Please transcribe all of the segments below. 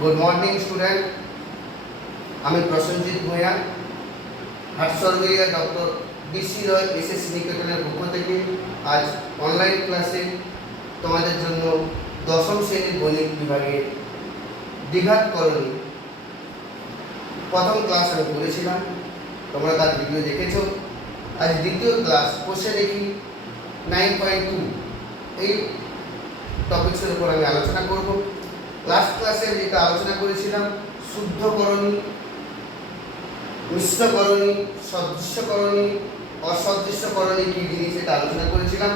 Good morning student, আমি Prosenjit Bhuiyan হাটসরগিরিয়া doctor BC রয় SSC নিকেতনের পক্ষ থেকে আজ অনলাইন ক্লাসে তোমাদের জন্য দশম শ্রেণীর গণিত বিভাগের দ্বিঘাত করণী প্রথম ক্লাস আমি করেছিলাম, তোমরা তার ভিডিও দেখেছো। আজ দ্বিতীয় ক্লাস বসে দেখি 9.2 এই টপিক্সের উপর আমি আলোচনা করব। লাস্ট ক্লাসে যেটা আলোচনা করেছিলাম শুদ্ধকরণী, মিশ্রকরণী, সদৃশ্যকরণী, অসদৃশ্যকরণী কী জিনিস এটা আলোচনা করেছিলাম।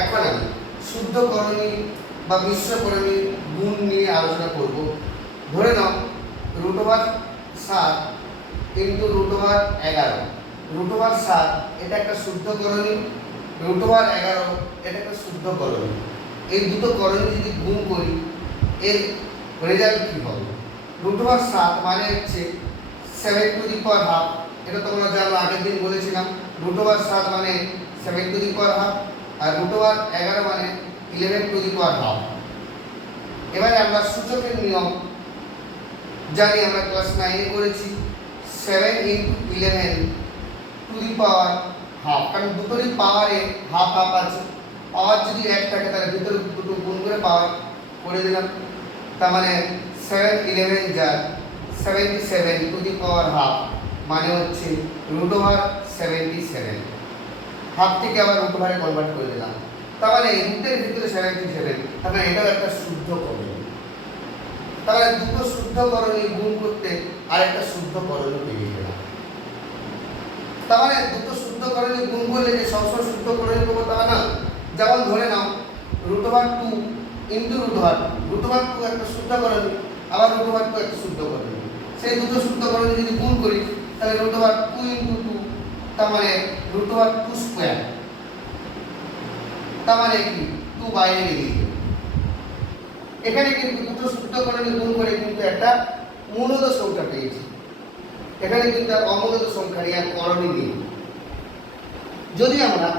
এখন আমি শুদ্ধকরণী বা মিশ্রকরণী গুণ নিয়ে আলোচনা করব। ধরে নাও √7 ইন্টু √11, √7 এটা একটা শুদ্ধকরণী, √11 এটা একটা শুদ্ধকরণী। এই দুটো করণী যদি গুণ করি এর রেজাল্ট কী হবে? √7 মানে হচ্ছে 7^12, এটা তোমরা জানো, আগের দিন বলেছিলাম। √7 মানে 7^12 আর √11 মানে 11^12। এবারে আমরা সূচকের নিয়ম জানি, আমরা ক্লাস 9 করেছি। 7 × 11^12, কারণ দুটোরই পাওয়ারে হাফ হাফ আছে। পাওয়ার যদি 1 থাকে তাহলে ভিতরে দুটো গুণ করে পাওয়ার করে দিলাম। তার মানে 7 11 যা 77^12 মানে হচ্ছে √77। হাফ থেকে আবার √এ কনভার্ট করে দিলাম, তার মানে রুটের ভিতরে 77, তার মানে এটাও একটা শুদ্ধকরণী। তাহলে দুটো শুদ্ধকরণী গুণ করতে আরেকটা শুদ্ধকরণী পেয়ে গেলাম। তার মানে দুটো শুদ্ধকরণী গুণ করলে যে সবসময় শুদ্ধকরণী পাবো তা না। যেমন ধরে নাও √2 ইন্টু √2 একটা শুদ্ধকরণী, আবার √2 একটা শুদ্ধকরণী। সেই দুটো শুদ্ধকরণী যদি গুণ করি তাহলে √2 × 2, তার মানে √2²। তার মানে কি 2 বাইরে বেরিয়ে গেল। এখানে কিন্তু দুটো শুদ্ধকরণী গুণ করে কিন্তু একটা মূলদ সংখ্যা পেয়েছি। এখানে কিন্তু আর অমূলদ সংখ্যা নেই, আর করণী নেই। যদি আমরা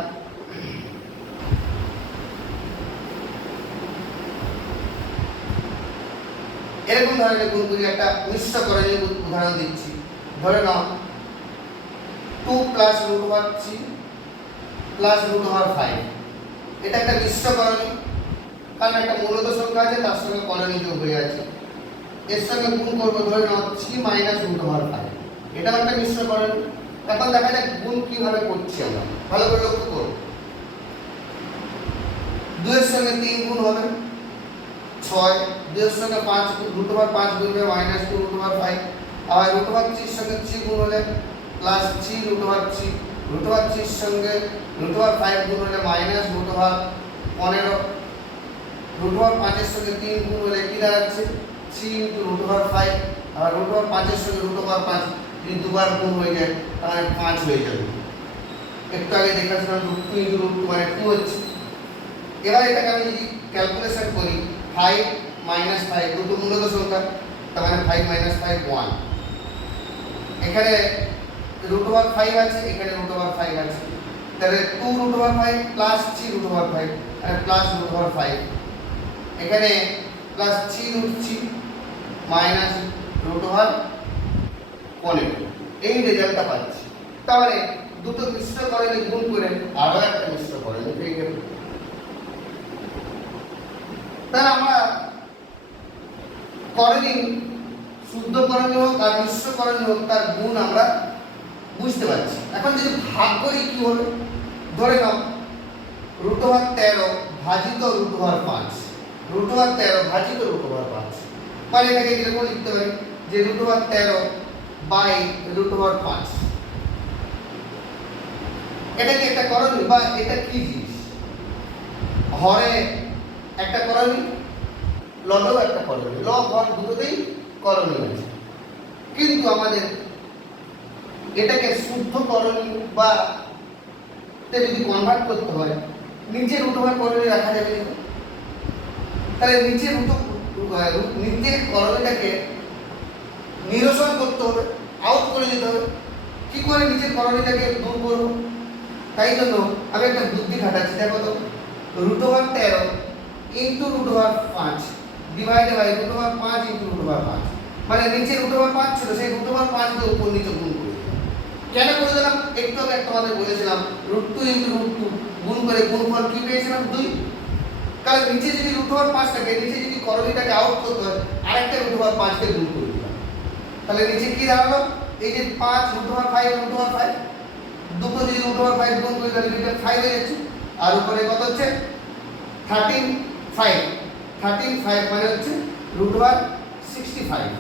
এরকম ধরনের গুণ করি, একটা মিশ্রকরণীর উদাহরণ দিচ্ছি। ধরে নাও 2 + √3 + √5, এটা একটা মিশ্রকরণী, কারণ একটা মূলদ সংখ্যা আছে তার সঙ্গে করণী যোগ হয়ে আছে। এর সঙ্গে গুণ করবো, ধরে নাও 3 - √5, এটাও একটা মিশ্রকরণী। এখন দেখা যাক গুণ কিভাবে করছি আমরা, ভালো করে লক্ষ্য করো। 2 এর সঙ্গে 3 গুণ হবে 6, 2 এর সঙ্গে 5 √5 গুণবে -2√5, আবার √3 এর সঙ্গে 3 গুণ হলে +3 √3, √3 এর সঙ্গে √5 গুণ হলে -15, √5 এর সঙ্গে 3 গুণ হলে কি দাঁড়াচ্ছে 3 × √5, আর √5 এর সঙ্গে √5 যদি দুবার গুণ হয়ে যায় তাহলে 5 হয়ে যাবে। একটু আগে দেখাচ্ছিলাম √2 × √2 মানে 2 হচ্ছে। এবার এটাকে আমি যদি ক্যালকুলেশন করি 5 - 5, দুটো মূলদ সংখ্যা, তার মানে 5 - 5 1। এখানে √5 আছে, এখানে √5 আছে, তাহলে 2 √5 + 3 √5 আর +√5, এখানে +3 √3 -√15, এই রেজাল্টটা পাচ্ছি। তাহলে দুটো মিশ্রকরণী গুণ করে আরো একটা মিশ্রকরণী পেয়ে গেল। তাহলে আমরা করণী, শুদ্ধকরণী হোক আর মিশ্রকরণী হোক, তার গুণ আমরা বুঝতে পারছি। এখন যদি ভাগ করি কি হবে? ধরে নাও √13 ভাজিত √5, √13 ভাজিত √5, মানে এটাকে কিরকম লিখতে পারি যে √13/√5। এটা কি একটা করণী বা এটা কি জিনিস? হরে একটা করণী, লবেও একটা করণী, লব হর দুটোতেই করণী আছে। কিন্তু আমাদের এটাকে শুদ্ধকরণী বা যদি কনভার্ট করতে হয়, নিচে √5 করণী রাখা যাবে না। তাহলে নিচের করণীটাকে নিরসন করতে হবে, আউট করে দিতে হবে। কি করে নিচের করণীটাকে দূর করব? তাই জন্য আমি একটা বুদ্ধি খাটাচ্ছি। দেখো তো, √13 × √5 divided by root over 5 into root over 5, মানে নিচে রুট ওভার 5 ছিল, সেই রুট ওভার 5 দিয়ে উপর নিচে গুণ করে দিলাম। কেন করে দিলাম? একটু আগে তোমাদের বলেছিলাম রুট 2 ইনটু রুট 2 গুণ করে গুণফল কি পেয়েছিলাম 2। কারণ নিচে যদি রুট ওভার 5 থাকে, নিচে যদি করণীটাকে আউট করতে হয় আরেকটা রুট ওভার 5 কে গুণ করে দিলাম, তাহলে নিচে কি দাঁড়ালো? এই যে 5 রুট ওভার 5 রুট ওভার 5, দুটো যদি রুট ওভার 5 গুণ করি তাহলে এটা 5 হয়ে যাচ্ছে। আর উপরে কত হচ্ছে? 13 5, 13 5 মানে হচ্ছে রুট ওভার 65।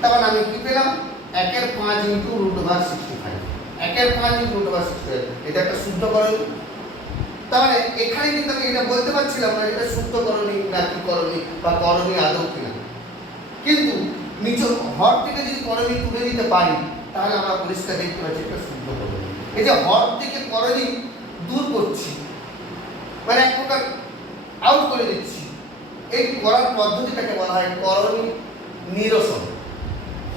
তারপর আমি কি পেলাম? 1/5 into root over 65, 1/5 into root over 65, এটা একটা শুদ্ধ করণী। তার মানে এখানে কিন্তু আমি এটা বলতে পারছিলাম না এটা শুদ্ধ করণী না কি করণী বা করণী আদৌ কিনা, কিন্তু নিচে হর থেকে যদি করণী তুলে দিতে পারি তাহলে আমরা পরিষ্কার দেখতে পাচ্ছি এটা শুদ্ধ করণী। এই যে হর থেকে করণী দূর করছি, মানে এক প্রকার আউট করে দিচ্ছি, এই করার পদ্ধতিটাকে বলা হয় করণী নিরসন।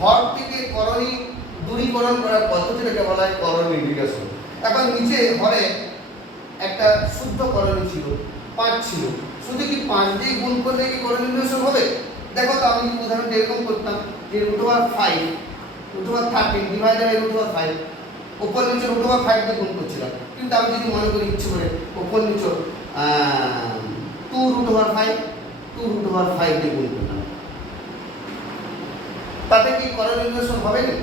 হর থেকে করণী দূরীকরণ করার পদ্ধতিটাকে বলা হয় করণী নিরসন। এখন নিচে হরে একটা শুদ্ধ করণী ছিল 5 ছিল, শুধু কি 5 দিয়ে গুণ করলে কি করণী নিরসন হবে? দেখো তো আমি উদাহরণটা এরকম করতাম যে root over 5 root over 13 divided by root over 5, উপর নিচে রুট ওভার 5 দিয়ে গুণ করছিলাম, কিন্তু আমি যদি মনে করি ইচ্ছে করে উপর নিচে 2 রুট ওভার 5 2 রুট ওভার 5 দিয়ে গুণ করলাম, তাতে কি করণী নিরসন হবে না?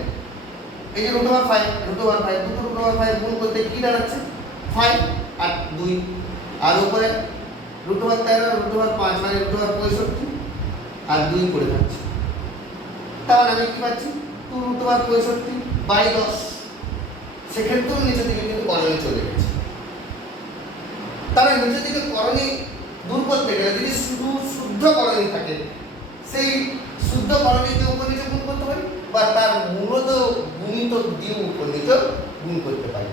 এই যে রুট ওভার 5 দুটো রুট ওভার 5 গুণ করতে কি দাঁড়াচ্ছে? 5 আর 2, আর উপরে রুট ওভার 13 রুট ওভার 5 মানে রুট ওভার 65 আর 2 করে যাচ্ছে। তাহলে আমি কি পাচ্ছি? 2 রুট ওভার 65 বাই 10। সেক্ষেত্রেও নিচে থেকে কিন্তু করণী চলে গেছে। তাহলে নিচে থেকে করণী দূর করতে গেলে যদি শুধু শুদ্ধ করণী থাকে, সেই শুদ্ধ করণীকে উপর নিচে গুণ করতে পারি বা তার মূলত গুণিত দিয়ে উপর নিচে গুণ করতে পারি।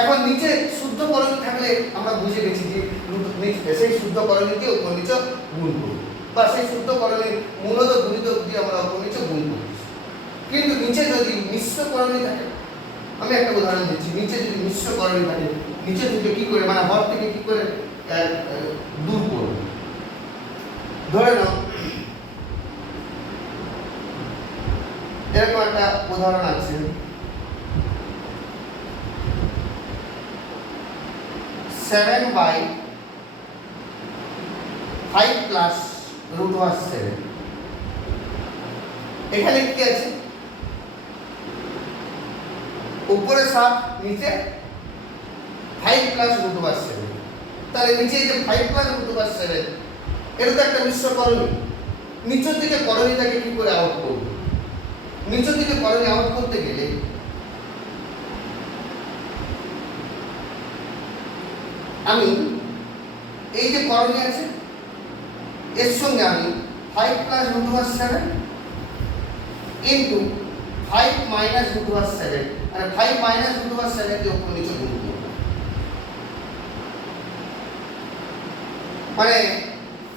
এখন নিচে শুদ্ধ করণী থাকলে আমরা বুঝে গেছি যে সেই শুদ্ধ করণীকে উপর নিচে গুণ করব বা সেই শুদ্ধ করণীর মূলত গুণিত দিয়ে আমরা উপর নিচে গুণ করি। কিন্তু নিচে যদি মিশ্র করণী থাকে, আমি একটা উদাহরণ দিচ্ছি, নিচে যদি মিশ্র করণী থাকে নিচে থেকে কি করে মানে হর থেকে কি করে দূর করব? ধরে নাও এরকম একটা উদাহরণ আছে, 7/5 প্লাস রুট ওভার 7। এখানে কি আছে? উপরে 7 নিচে 5 প্লাস রুট ওভার 7। তাহলে নিচে যে 5 প্লাস রুট ওভার 7 এটা তো একটা মিশ্র করণী। নিচের দিকে করণীটাকে কি করে আউট করব? নিচের দিকে করণী আউট করতে গেলে আমি এই যে করণী আছে এর সঙ্গে আমি 5 plus root over 7 into 5 minus root over 7 মানে 5 মাইনাস রুট ওভার 7 কে উপর নিচে গুণ করব, মানে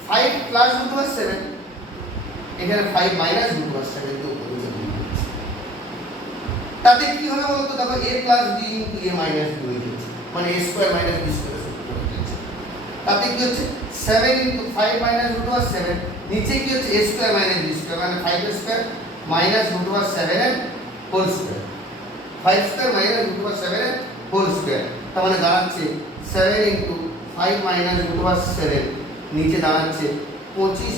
5 প্লাস রুট ওভার 7 এখানে 5 মাইনাস রুট ওভার 7 কে উপর নিচে গুণ করব। তাতে কি হবে বলতো? দেখো a plus b into a minus b হয়ে যাচ্ছে, মানে a square minus b square সূত্র হয়ে যাচ্ছে। তাতে কি হচ্ছে? 7 ইনটু 5 মাইনাস রুট ওভার 7, নিচে কি হচ্ছে? a square minus b square মানে 5 স্কয়ার মাইনাস রুট ওভার 7 এর whole square, 5 square minus root over 7 এর হোল স্কয়ার। তার মানে দাঁড়াচ্ছে 7 ইনটু 5 মাইনাস রুট ওভার 7, নিচে দাঁড়াচ্ছে 25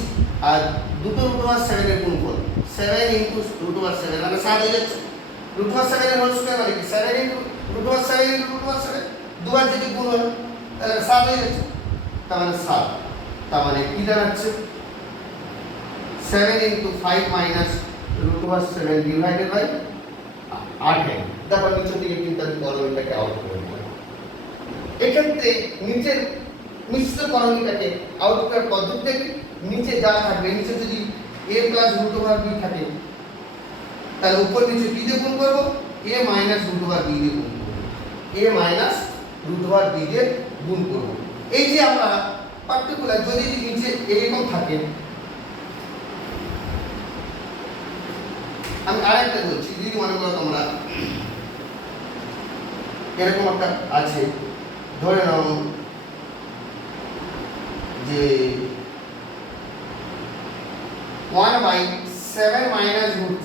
আর দুটো রুট ওভার 7 এর গুণফল 7 ইনটু রুট ওভার 7 মানে 7 হয়ে যাচ্ছে। রুট ওভার 7 এর হোল স্কয়ার মানে কি? 7 into root over 7 into root over 7 দুবার যদি গুণ হয় তাহলে 7 হয়ে যাচ্ছে। তার মানে 7, তার মানে কি দাঁড়াচ্ছে? 7 into 5 minus root over 7 divided by 8। দেখো নিচের দিকে কিন্তু আমি করণীটাকে আউট করে দিলাম। এক্ষেত্রে নিচের মিশ্র করণীটাকে আউট করার পদ্ধতিটা কি? নিচে যা থাকবে, নিচে যদি a plus root over b থাকে তাহলে উপর নিচে কি দিয়ে গুণ করব? a minus root over b দিয়ে গুণ করব, a minus root over b দিয়ে গুণ করব। এই যে আমরা পার্টিকুলার যদি নিচে এরকম থাকে, আমি আরেকটা বলছি, যদি মনে করো তোমরা এরকম একটা আছে, ধরে নাও যে 1/7 মাইনাস রুট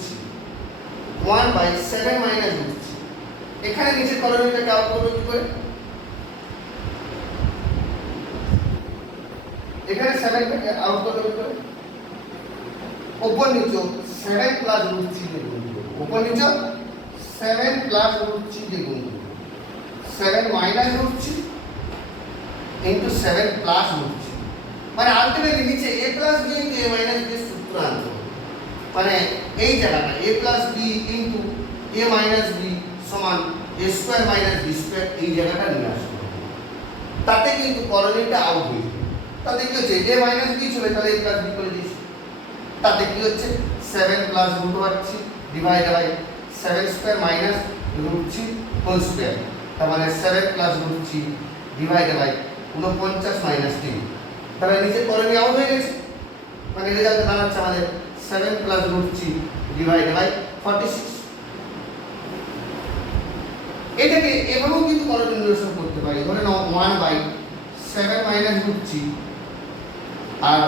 1/7 মাইনাস রুট এখানে নিচের কলোনিটাকে আউট করবো কি করে? এখানে 7 টাকে আউট করবো কি করে? উপর নিচে 7 প্লাস রুট 3 দিয়ে গুণ করব। উপর নিচে 7 প্লাস রুট 3 দিয়ে গুণ করব। 7 minus root 3 into 7 plus root 3 মানে আলটিমেটলি নিচে a plus b into a minus b সূত্র আনতে হবে। মানে এই জায়গাটা a plus b into a minus b সমান a square minus b square এই জায়গাটা নিয়ে আসবে। তাতে কিন্তু করণীয়টা আউট হয়ে যাবে। তাতে কি হচ্ছে a মাইনাস b ছিল তাহলে a প্লাস b করে দিয়েছি। তাতে কি হচ্ছে 7 plus root over 3 divide by 7 square minus root 3 whole square. তার মানে 7 plus root 3 divide by 49 minus 3। তাহলে নিচে করণীয় আউট হয়ে গেছে। মানে রেজাল্ট দাঁড়াচ্ছে আমাদের 7 প্লাস রুট 3 ডিভাইড বাই 46। এটাকে এভাবেও কিন্তু করণীয় নিরসন করতে পারি। ধরে নাও 1/7 মাইনাস রুট 3 আর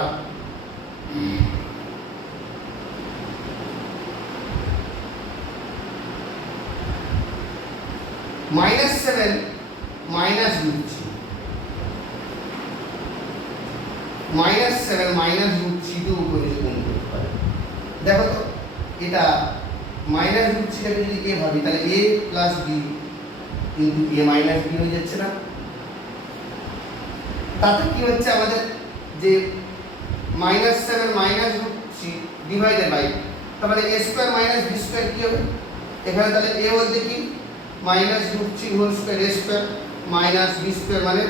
-7 মাইনাস রুট 3 -7 মাইনাস রুট 3 দিয়ে উপরে গুণ করতে পারি। দেখো তো এটা মাইনাস রুট 3 টাকে যদি a ভাবি তাহলে a plus b into a minus b হয়ে যাচ্ছে না? তাতে কি হচ্ছে আমাদের যে -7 মাইনাস রুট 3 ডিভাইডেড বাই তার মানে a square minus b square কি হবে? এখানে তাহলে a বলতে কি minus root 3 whole square a square minus b square মানে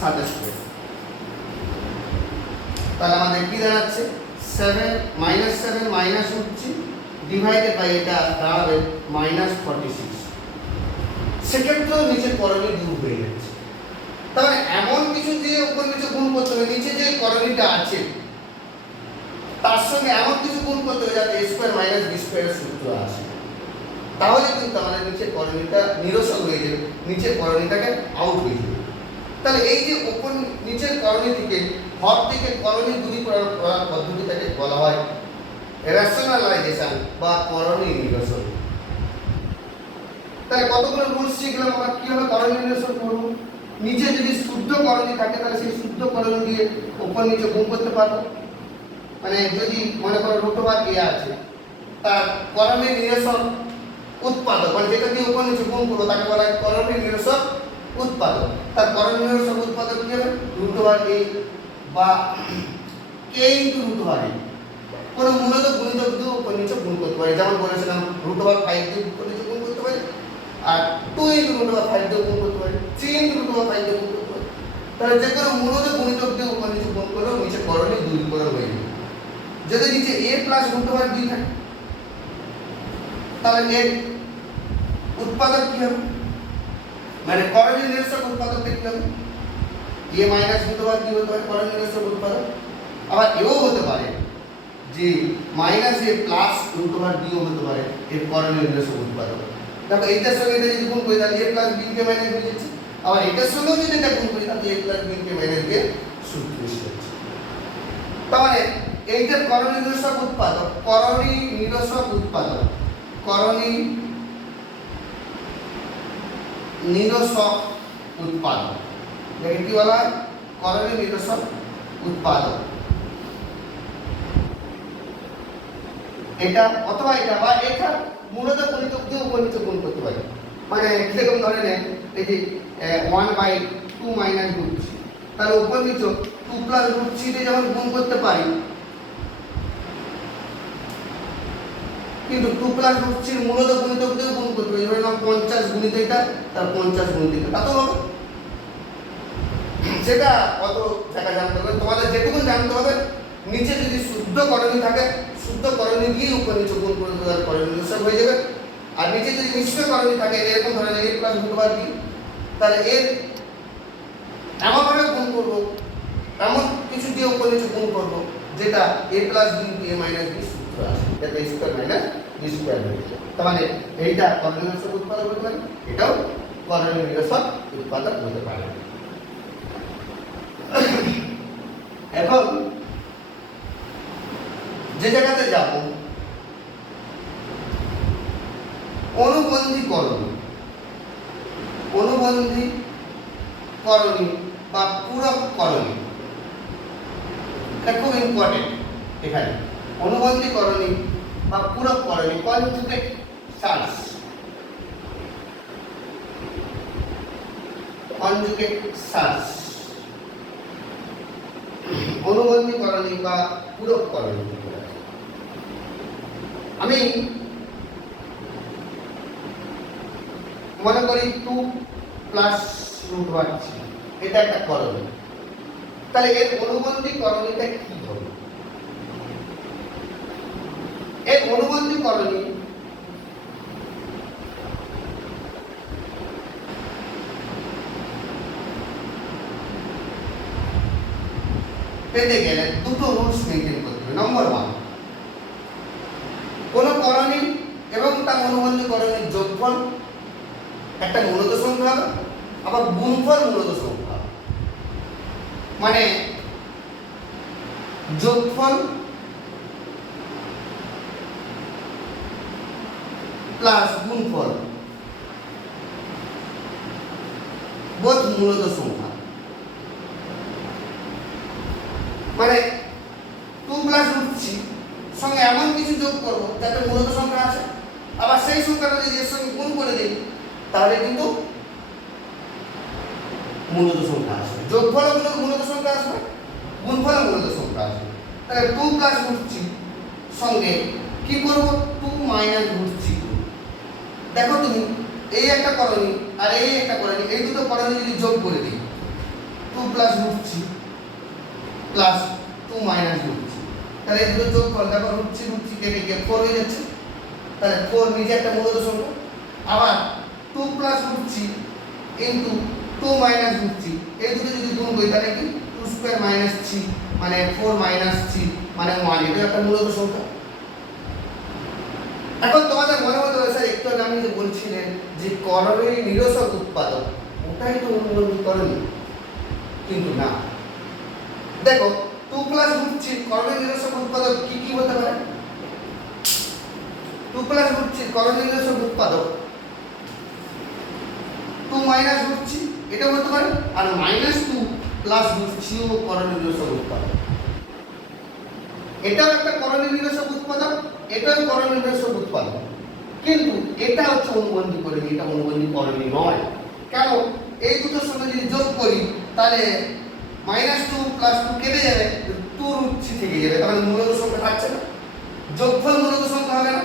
7 স্কয়ার। তাহলে আমাদের কি দাঁড়াচ্ছে 7 মাইনাস রুট 3 ডিভাইডেড বাই এটা দাঁড়াবে -46। সেক্ষেত্রেও নিচের করণীয় দূর হয়ে যাচ্ছে। তার মানে এমন কিছু দিয়ে উপর নিচে গুণ করতে হবে, নিচে যে করণীয়টা আছে তার সঙ্গে এমন কিছু গুণ করতে হবে যাতে a স্কয়ার মাইনাস b স্কয়ারের সূত্র আসে। তাহলে কিন্তু আমাদের নিচের করণীয়টা নিরসন হয়ে যাবে, নিচের করণীয়টাকে আউট হয়ে যাবে। তাহলে এই যে উপর নিচের করণীয় থেকে হর থেকে করণীয় দূরীকরণ করার পদ্ধতিটাকে বলা হয় রেশনালাইজেশন বা করণীয় নিরসন। তাহলে কতগুলো রুলস শিখলাম আমরা কিভাবে করণীয় নিরসন করব। নিচে যদি শুদ্ধ করণীয় থাকে তাহলে সেই শুদ্ধ করণীয় দিয়ে উপর নিচে গুণ করতে পারবো। মানে যদি মনে করো রুট ওভার a আছে তার করণীয় নিরসন উৎপাদক মানে যেটা দিয়ে উপর নিচে গুণ করবো তাকে বলা হয় করণীয় নিরসন উৎপাদক। তার করণীয় নিরসন উৎপাদক কি হবে? রুট ওভার a বা k into root over a। কোনো মূলত গুণিতক দিয়ে উপর নিচে গুণ করতে পারি। যেমন বলেছিলাম রুট ওভার 5 দিয়ে উপর নিচে গুণ করতে পারি আর 2 ইনটু রুট ওভার 5 দিয়ে গুণ করতে পারি, 3 ইনটু রুট ওভার 5 দিয়ে গুণ করতে পারি। তাহলে যে কোনো মূলত গুণিতক দিয়ে উপর নিচে গুণ করলেও নিচে করণীয় দূরীকরণ হয়ে যাবে। যদি নিচে a plus root over b থাকে তাহলে এর উৎপাদক কি হবে? মানে করণীয় নিরসন উৎপাদকটা কি হবে? a minus root over b হতে পারে করণীয় নিরসন উৎপাদক। আবার এও হতে পারে যে minus a plus root over b ও হতে পারে এর করণীয় নিরসন উৎপাদক। দেখো এইটার সঙ্গে এটা যদি গুণ করি তাহলে a plus b K minus হয়ে যাচ্ছে। আবার এটার সঙ্গেও যদি এটা গুণ করি তাহলে a plus b K minus দিয়ে সূত্র এসে যাচ্ছে। তার মানে এইটার করণীয় নিরসক উৎপাদক, করণীয় নিরসক উৎপাদক, করণীয় নিরসক উৎপাদক, এটাকে কি বলা হয়? করণীয় নিরসক উৎপাদক। এটা অথবা এটা বা এটা মূলত গুণিতক দিয়ে উপর নিচে গুণ করতে পারি। মানে কিরকম ধরে নেন এই যে 1/2 মাইনাস রুট 3 তাহলে উপর নিচে 2 প্লাস রুট 3 দিয়ে যখন গুণ করতে পারি কিন্তু 2 প্লাস রুট 3 মূলত গুণিতক দিয়ে গুণ করতে পারি। ধরে নাও 50 গুণিত এটা তার 50 গুণিত এটা তা তো হবে। সেটা কত জায়গা জানতে হবে তোমাদের যেটুকু জানতে হবে নিচে যদি শুদ্ধ করণীয় থাকে শুদ্ধ করণীয় দিয়ে উপর নিচে গুণ করে দেওয়ার করণীয় নিরসন হয়ে যাবে। আর নিচে যদি মিশ্র করণীয় থাকে এরকম ধরনের a plus root over b তাহলে এর এমনভাবে গুণ করবো এমন কিছু দিয়ে উপর নিচে গুণ করবো যেটা a plus b into a minus b সূত্র আসে, যেটা a square minus b square হয়ে যায়। তার মানে এইটা করণীয় নিরসন উৎপাদক হতে পারে, এটাও করণীয় নিরসন উৎপাদক হতে পারে। এখন যে জায়গাতে যাব অনুবন্ধী করণী, অনুবন্ধী করণী বা পূরক করণী, এটা খুব ইম্পর্টেন্ট। এখানে অনুবন্ধী করণী বা পূরক করণী, কনজুগেট সার্চ, কনজুগেট সার্চ, অনুবন্ধী করণী বা পূরক করণী। আমি মনে করি 2 প্লাস √3, এটা একটা করণী। তাহলে এর অনুবন্ধী করণীটা কি হবে? এর অনুবন্ধী করণী পেতে গেলে দুটো রুলস মেনটেন করতে হবে। নম্বর 1, কোন করণী এবং তার অনুবন্ধী করণীর যোগফল একটা মূলত সংখ্যা হবে, আবার গুণফল মূলত সংখ্যা। মানে যোগফল প্লাস গুণফল বোধ মূলত সংখ্যা। মানে 2 প্লাস √3 সঙ্গে এমন কিছু যোগ করবো যাতে মূলত সংখ্যা আছে, আবার সেই সংখ্যাটা যদি এর সঙ্গে গুণ করে দিই তাহলে কিন্তু মূলত সংখ্যা আসবে। যোগফল মূলত সংখ্যা আসবে, গুণফল মূলত সংখ্যা আসবে। তাহলে 2 প্লাস √3 সঙ্গে কি করব? 2 মাইনাস √3। দেখো তুমি এই একটা করণী আর এই একটা করণী, এই দুটো করণী যদি যোগ করে দিই 2 প্লাস √3 প্লাস 2 মাইনাস √3, তাহলে এই দুটো যোগ করলে দেখো √3 কেটে গিয়ে 4 হয়ে যাচ্ছে। তাহলে 4 নিচে একটা মূলত সংখ্যা। আবার 2 প্লাস √3 ইন্টু 2 মাইনাস √3, এই দুটো যদি গুণ করি তাহলে কি 2 স্কয়ার মাইনাস 3 মানে 4 মাইনাস 3 মানে 1, এটা একটা মূলত সংখ্যা। এখন তোমাদের মনে হতে পারে স্যার একটু আগে আপনি যে বলছিলেন যে করণীর নিরসক উৎপাদক, ওটাই তো অনুবন্ধী করণী, কিন্তু না। দেখো 2 প্লাস √3 করণীর নিরসক উৎপাদক কি কি হতে পারে? 2 প্লাস √3 করণীর নিরসক উৎপাদক 2 মাইনাস √3 এটা হতে পারে, আর -2 প্লাস √3 ও করণীর নিরসক উৎপাদক। এটাও একটা করণীর নিরসক উৎপাদক, এটাও করণীর নিরসক উৎপাদক, কিন্তু এটা হচ্ছে অনুবন্ধী করণী, এটা অনুবন্ধী করণী নয়। কেন? এই দুটোর সঙ্গে যদি যোগ করি তাহলে -2 প্লাস 2 কেটে যাবে, 2 √3 থেকে যাবে, তাহলে মূলত সংখ্যা থাকছে না, যোগফল মূলত সংখ্যা হবে না।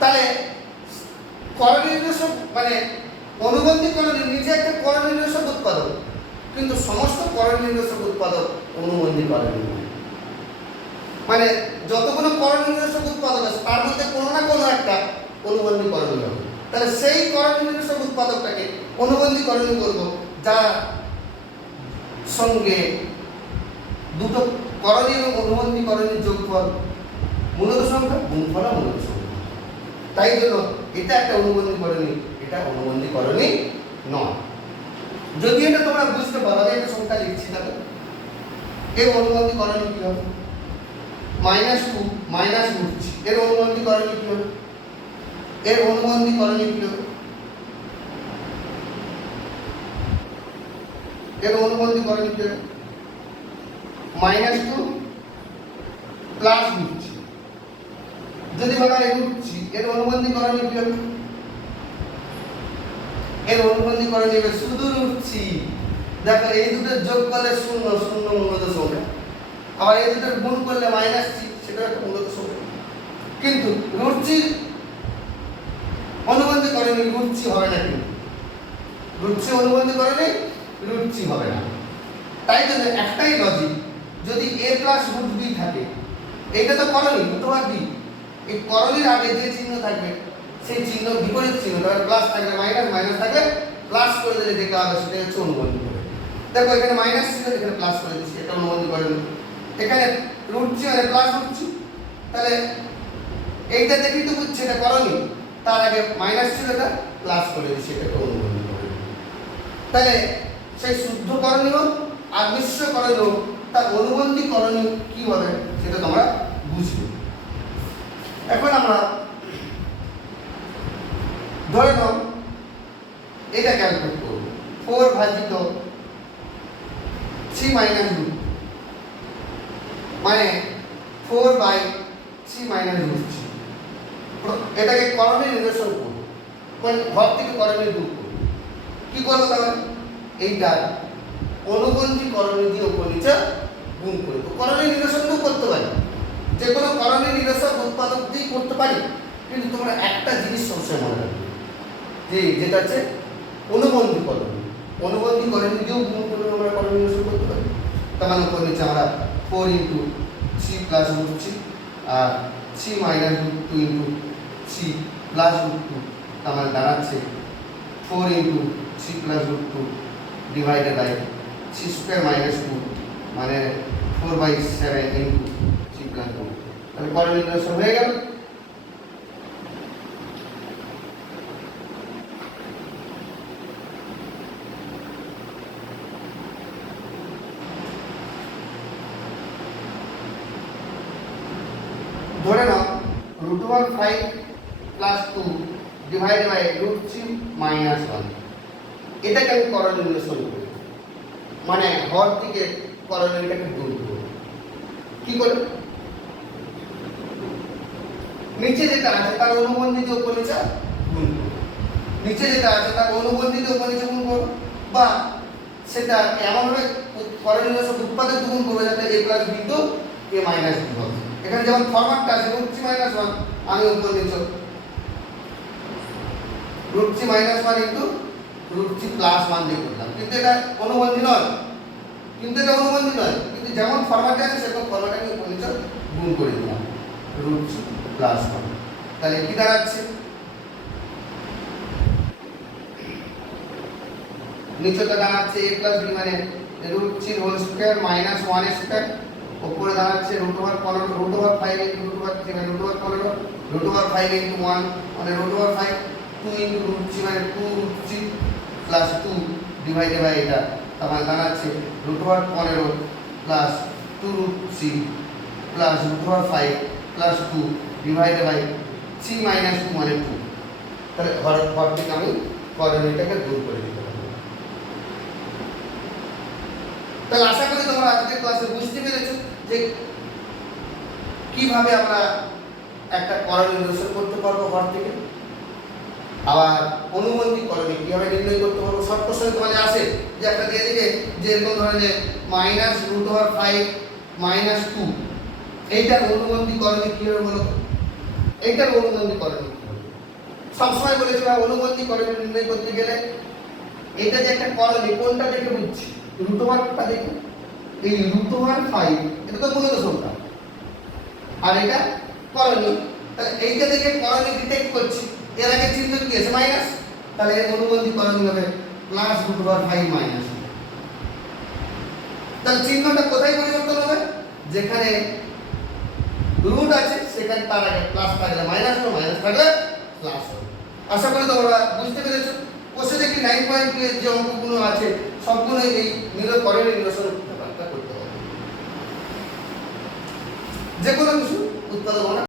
তাহলে করণীর নিরসক মানে অনুবন্ধী করণী নিজে একটা করণীর নিরসক উৎপাদক, কিন্তু সমস্ত করণীর নিরসক উৎপাদক অনুবন্ধী করণী নয়। মানে যতগুলো করণীর নিরসক উৎপাদক আছে তার মধ্যে কোনো না কোনো একটা অনুবন্ধী করণী হবে। তাহলে সেই করণীর নিরসক উৎপাদকটাকে অনুবন্ধী করণী বলবো, যার সঙ্গে দুটো করণী এবং অনুবন্ধী করণীর যোগফল মূলত সংখ্যা, গুণফল মূলত সংখ্যা। তাই জন্য এটা একটা অনুবন্ধী করণী, এটা অনুবন্ধী করণী নয়। যদি এটা তোমরা বুঝতে পারো, আমি একটা সংখ্যা লিখছি, তাহলে এর অনুবন্ধী করণী কি হবে? -2 মাইনাস √3, এর অনুবন্ধী করণী কি হবে? এর অনুবন্ধী করণী কি হবে? এর অনুবন্ধী করণী কি হবে? -2 প্লাস √3, যদি বলা হয় √3, এর অনুবন্ধী করণী কি হবে? এর অনুবন্ধী করণী হবে শুধু √3। দেখো এই দুটো যোগ করলে 0 0 মূলত সংখ্যা, আবার এই দুটো গুণ করলে -3, সেটা একটা মূলত সংখ্যা। কিন্তু √3 অনুবন্ধী করণী √3 হবে না, কিন্তু √3 অনুবন্ধী করণী √3 হবে না। তাই জন্য একটাই লজিক, যদি a প্লাস √b থাকে, এটা তো করণী √b, এই করণীর আগে যে চিহ্ন থাকবে সেই চিহ্ন বিপরীত চিহ্ন, তাহলে প্লাস থাকলে মাইনাস, মাইনাস থাকলে প্লাস করে দিলে যেটা হবে সেটা হচ্ছে অনুবন্ধী করণী। দেখো এখানে মাইনাস ছিল, এখানে প্লাস করে দিচ্ছি, এটা অনুবন্ধী করণী। এখানে √3 মানে প্লাস √3, তাহলে এইটা দেখি তো বুঝছে এটা করণী, তার আগে মাইনাস ছিল, এটা প্লাস করে দিচ্ছি, এটা অনুবন্ধী করণী। তাহলে সেই শুদ্ধ করণী হোক আর মিশ্র করণীয় তার অনুবন্ধী করণীয় কি হবে সেটা তোমরা বুঝবে। এখন আমরা ধরে নাও এটা ক্যালকুলেট করব 4 ভাজিত 3 মাইনাস রুট মানে 4/3 মাইনাস রুট 3। এটাকে করণীয় নির্দেশন করব, মানে ঘর থেকে করণীয় দূর করব। কি করবো তাহলে এইটা অনুবন্ধী করণীয় দিয়ে উপর নিচে গুণ করব। করণীয় নির্দেশন তো করতে পারি, যে কোনো করণীয় নির্দেশক উৎপাদক দিয়ে করতে পারি, কিন্তু তোমরা একটা জিনিস সবসময় মনে রাখবে যে যেটা হচ্ছে অনুবন্ধী করণীয়। অনুবন্ধী করণীয় দিয়েও গুণ করে আমরা করণীয় নির্দেশন করতে পারি। তার মানে উপর নিচে আমরা 4 × 3 প্লাস রুট 3 আর 3 মাইনাস রুট 2 × 3 প্লাস রুট 2, তার মানে দাঁড়াচ্ছে 4 × 3 plus root 2 divided by 3 square minus 2 মানে 4/7 × 3 প্লাস 2। তাহলে করণীয় নির্দেশন হয়ে গেল। ধরে নাও √5 প্লাস 2 ডিভাইডেড বাই √3 মাইনাস 1, এটাকে আমি করণীয় নির্দেশন করি, মানে হর থেকে করণীয়টাকে দূর করব। কি করে? নিচে যেটা আছে তার অনুবন্ধী দিয়ে উপর নিচে গুণ করব, নিচে যেটা আছে তার অনুবন্ধী দিয়ে উপর নিচে গুণ করব, বা সেটা এমনভাবে করণীয় নির্দেশক উৎপাদক গুণ করবে যাতে a প্লাস b তো a মাইনাস b হবে। এখানে যেমন ফরম্যাটটা আছে √3 মাইনাস 1, আমি উপর নিচে √3 মাইনাস 1 ইনটু √3 প্লাস 1 দিয়ে করলাম, কিন্তু এটা অনুবন্ধী নয়, কিন্তু যেমন ফরম্যাটে আছে সেরকম ফরম্যাটে আমি উপর নিচে গুণ করে দিলাম √3 প্লাস 1। তাহলে কি দাঁড়াচ্ছে? নিচেটা দাঁড়াচ্ছে a প্লাস b মানে √3 হোল স্কয়ার মাইনাস 1 স্কয়ার, উপরে দাঁড়াচ্ছে √15 √5 × √3 মানে √15 √5 × 1 মানে √5 2 × √3 মানে 2√3 প্লাস 2 ডিভাইডেড বাই এটা, তার মানে দাঁড়াচ্ছে √15 plus 2√3 plus √5 plus 2 divided by 3 minus 2 মানে 2। তাহলে ঘর থেকে আমি করণীয়টাকে দূর করে দিতে পারবো। তাহলে আশা করি তোমরা আজকের ক্লাসে বুঝতে পেরেছো যে কিভাবে আমরা একটা করণীয় নির্দেশন করতে পারবো ঘর থেকে, আবার অনুবন্ধী করণীয় কিভাবে নির্ণয় করতে পারবো। শর্ট কোশ্চেনে তোমাদের আসে যে একটা দিয়ে দিকে যে এরকম ধরনের -√5 মাইনাস 2, এইটার অনুবন্ধী করণীয় কি হবে বলো? এইটার অনুবন্ধী করণীয় কি হবে? সবসময় বলেছিলাম অনুবন্ধী করণীয় নির্ণয় করতে গেলে এটা যে একটা করণীয় কোনটা দেখে বুঝছি, √5টা দেখে। এই √5 এটা তো মূলত সংখ্যা আর এটা করণীয়, তাহলে এইটা দেখে করণীয় ডিটেক্ট করছি, এর আগে চিহ্ন কি আছে মাইনাস, তাহলে এর অনুবন্ধী করণীয় হবে প্লাস √5 মাইনাস। তাহলে চিহ্নটা কোথায় পরিবর্তন হবে? যেখানে রুট আছে সেখানে তার আগে প্লাস থাকলে মাইনাস হবে, মাইনাস থাকলে প্লাস হবে। আশা করি তোমরা বুঝতে পেরেছো। কোষে দেখি 9.2 এর যে অঙ্কগুলো আছে সবগুলো এই করণীয় নির্দেশন করতে হবে, যে কোনো কিছু উৎপাদন